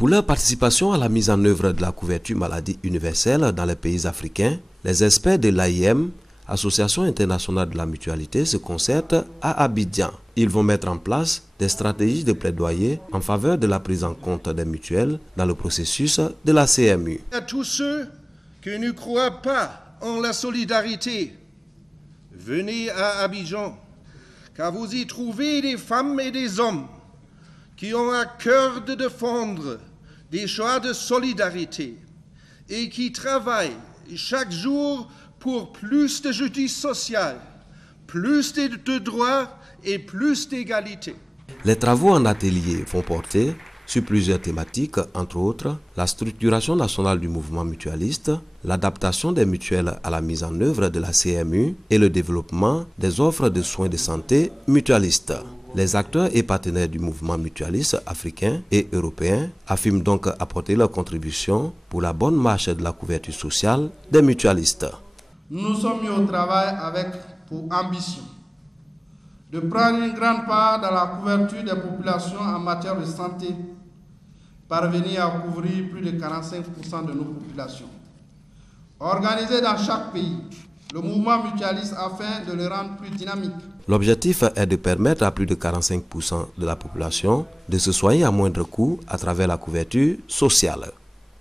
Pour leur participation à la mise en œuvre de la couverture maladie universelle dans les pays africains, les experts de l'AIM, Association internationale de la mutualité, se concertent à Abidjan. Ils vont mettre en place des stratégies de plaidoyer en faveur de la prise en compte des mutuelles dans le processus de la CMU. À tous ceux qui ne croient pas en la solidarité, venez à Abidjan, car vous y trouvez des femmes et des hommes qui ont à cœur de défendre des choix de solidarité et qui travaillent chaque jour pour plus de justice sociale, plus de droits et plus d'égalité. Les travaux en atelier vont porter sur plusieurs thématiques, entre autres la structuration nationale du mouvement mutualiste, l'adaptation des mutuelles à la mise en œuvre de la CMU et le développement des offres de soins de santé mutualistes. Les acteurs et partenaires du mouvement mutualiste africain et européen affirment donc apporter leur contribution pour la bonne marche de la couverture sociale des mutualistes. Nous nous sommes mis au travail avec pour ambition de prendre une grande part dans la couverture des populations en matière de santé, parvenir à couvrir plus de 45% de nos populations. Organisé dans chaque pays, le mouvement mutualiste afin de le rendre plus dynamique. L'objectif est de permettre à plus de 45% de la population de se soigner à moindre coût à travers la couverture sociale.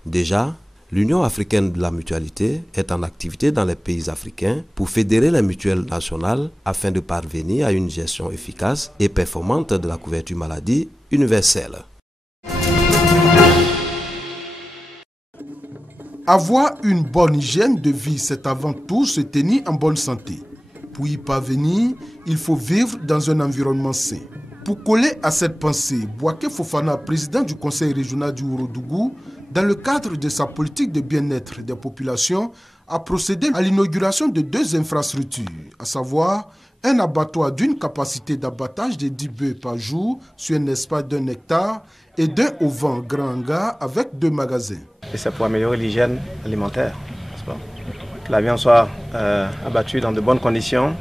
Déjà, l'Union africaine de la mutualité est en activité dans les pays africains pour fédérer les mutuelles nationales afin de parvenir à une gestion efficace et performante de la couverture maladie universelle. Avoir une bonne hygiène de vie, c'est avant tout se tenir en bonne santé. Pour y parvenir, il faut vivre dans un environnement sain. Pour coller à cette pensée, Bouaké Fofana, président du conseil régional du Ourodougou, dans le cadre de sa politique de bien-être des populations, a procédé à l'inauguration de 2 infrastructures, à savoir un abattoir d'une capacité d'abattage de 10 bœufs par jour sur un espace d'1 hectare et d'un auvent grand hangar avec 2 magasins. Et c'est pour améliorer l'hygiène alimentaire, n'est-ce pas? Que la viande soit abattue dans de bonnes conditions,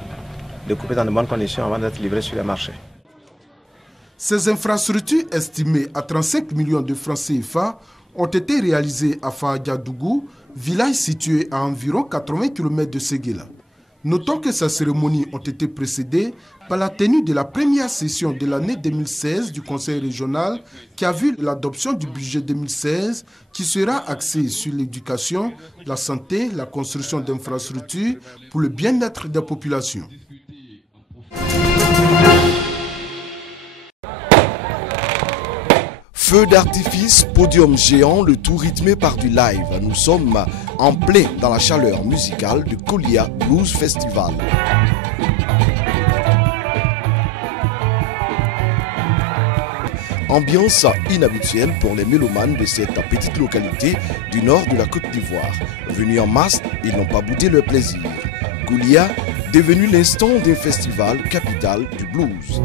découpée dans de bonnes conditions avant d'être livrée sur les marchés. Ces infrastructures estimées à 35 millions de francs CFA ont été réalisées à Fahadiadougou, village situé à environ 80 km de Séguéla. Notons que ces cérémonies ont été précédées par la tenue de la première session de l'année 2016 du Conseil régional qui a vu l'adoption du budget 2016 qui sera axé sur l'éducation, la santé, la construction d'infrastructures pour le bien-être des populations. Feu d'artifice, podium géant, le tout rythmé par du live. Nous sommes en plein dans la chaleur musicale du Kolia Blues Festival. Ambiance inhabituelle pour les mélomanes de cette petite localité du nord de la Côte d'Ivoire. Venus en masse, ils n'ont pas boudé leur plaisir. Kolia, devenu l'instant d'un festival capital du blues.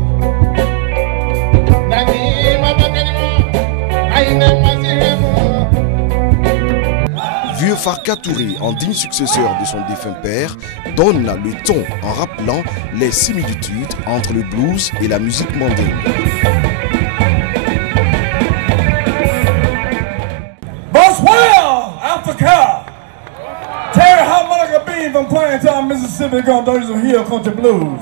Vieux Farka Touré, en digne successeur de son défunt père, donne le ton en rappelant les similitudes entre le blues et la musique mandingue. Bonsoir, Africa! Tell you how much I've been from playing time Mississippi going to some hill country blues.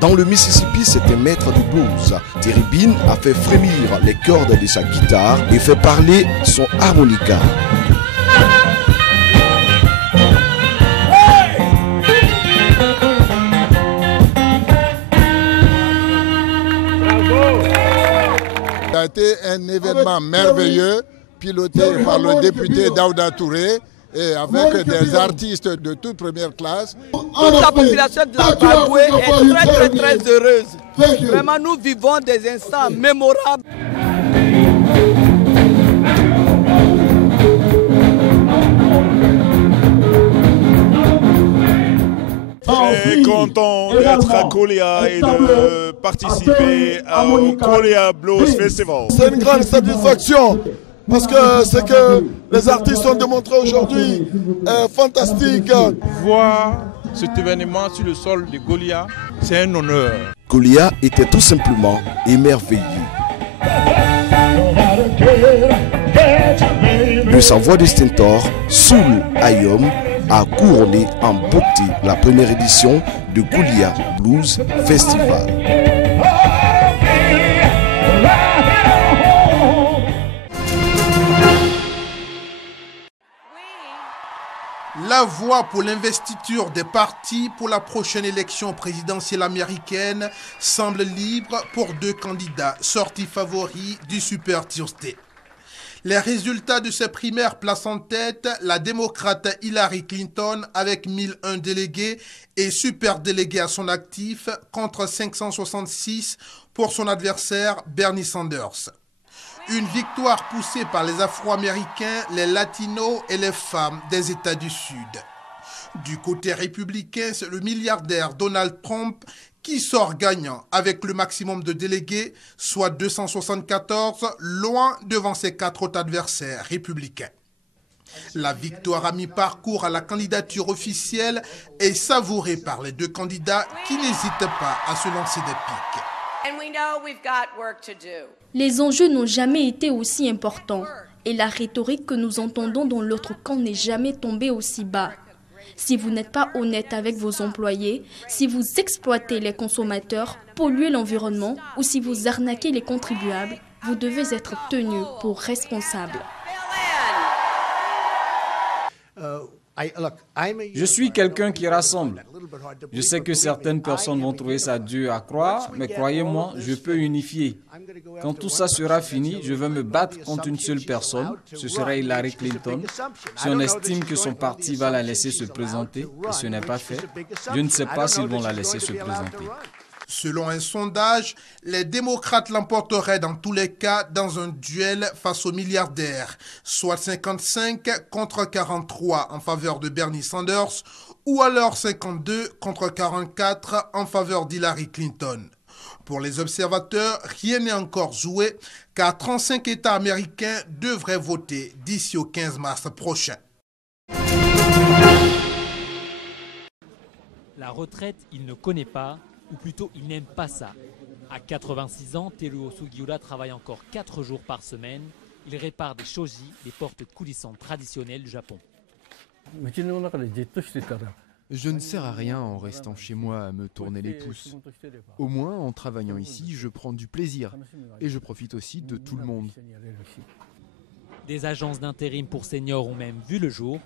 Dans le Mississippi, c'est un maître du blues. Terry Bean a fait frémir les cordes de sa guitare et fait parler son harmonica. Ça a été un événement merveilleux, piloté par le député Daouda Touré, et avec des artistes de toute première classe. Toute la population de la Bagoué est très heureuse. Vraiment, nous vivons des instants mémorables. Très content d'être à Kolia et de participer au Kolia Blues Festival. C'est une grande satisfaction. Parce que ce que les artistes ont démontré aujourd'hui est fantastique. Voir cet événement sur le sol de Kolia, c'est un honneur. Kolia était tout simplement émerveillé. De sa voix de stentor, Soul Ayom a couronné en beauté la première édition de Goulia Blues Festival. La voie pour l'investiture des partis pour la prochaine élection présidentielle américaine semble libre pour deux candidats sortis favoris du Super Tuesday. Les résultats de ces primaires placent en tête la démocrate Hillary Clinton avec 1001 délégués et super délégués à son actif contre 566 pour son adversaire Bernie Sanders. Une victoire poussée par les Afro-Américains, les Latinos et les femmes des États du Sud. Du côté républicain, c'est le milliardaire Donald Trump qui sort gagnant avec le maximum de délégués, soit 274, loin devant ses 4 autres adversaires républicains. La victoire à mi-parcours à la candidature officielle est savourée par les deux candidats qui n'hésitent pas à se lancer des piques. Les enjeux n'ont jamais été aussi importants et la rhétorique que nous entendons dans l'autre camp n'est jamais tombée aussi bas. Si vous n'êtes pas honnête avec vos employés, si vous exploitez les consommateurs, polluez l'environnement ou si vous arnaquez les contribuables, vous devez être tenu pour responsable. Je suis quelqu'un qui rassemble. Je sais que certaines personnes vont trouver ça dur à croire, mais croyez-moi, je peux unifier. Quand tout ça sera fini, je vais me battre contre une seule personne, ce sera Hillary Clinton. Si on estime que son parti va la laisser se présenter, et ce n'est pas fait, je ne sais pas s'ils vont la laisser se présenter. Selon un sondage, les démocrates l'emporteraient dans tous les cas dans un duel face aux milliardaires, soit 55 contre 43 en faveur de Bernie Sanders ou alors 52 contre 44 en faveur d'Hillary Clinton. Pour les observateurs, rien n'est encore joué car 35 États américains devraient voter d'ici au 15 mars prochain. La retraite, il ne connaît pas. Ou plutôt, il n'aime pas ça. À 86 ans, Teruo Sugiura travaille encore 4 jours par semaine. Il répare des shoji, des portes coulissantes traditionnelles du Japon. Je ne sers à rien en restant chez moi à me tourner les pouces. Au moins, en travaillant ici, je prends du plaisir et je profite aussi de tout le monde. Des agences d'intérim pour seniors ont même vu le jour.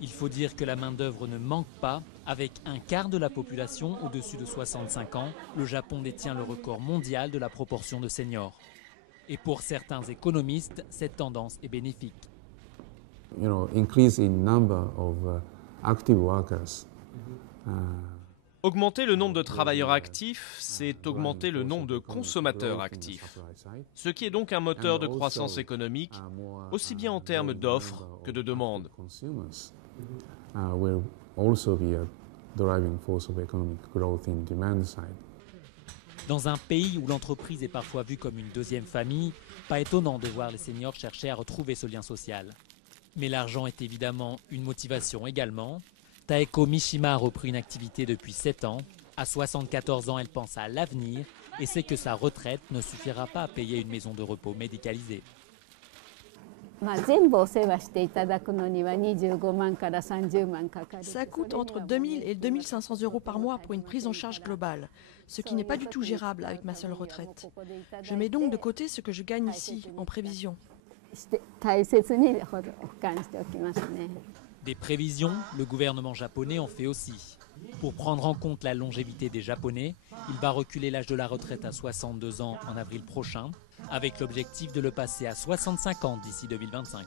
Il faut dire que la main-d'œuvre ne manque pas. Avec un quart de la population au-dessus de 65 ans, le Japon détient le record mondial de la proportion de seniors. Et pour certains économistes, cette tendance est bénéfique. Augmenter le nombre de travailleurs actifs, c'est augmenter le nombre de consommateurs actifs. Ce qui est donc un moteur de croissance économique, aussi bien en termes d'offres que de demandes. Dans un pays où l'entreprise est parfois vue comme une deuxième famille, pas étonnant de voir les seniors chercher à retrouver ce lien social. Mais l'argent est évidemment une motivation également. Taeko Mishima a repris une activité depuis 7 ans. À 74 ans, elle pense à l'avenir et sait que sa retraite ne suffira pas à payer une maison de repos médicalisée. Ça coûte entre 2000 et 2500 € par mois pour une prise en charge globale, ce qui n'est pas du tout gérable avec ma seule retraite. Je mets donc de côté ce que je gagne ici, en prévision. Des prévisions, le gouvernement japonais en fait aussi. Pour prendre en compte la longévité des Japonais, il va reculer l'âge de la retraite à 62 ans en avril prochain, avec l'objectif de le passer à 65 ans d'ici 2025.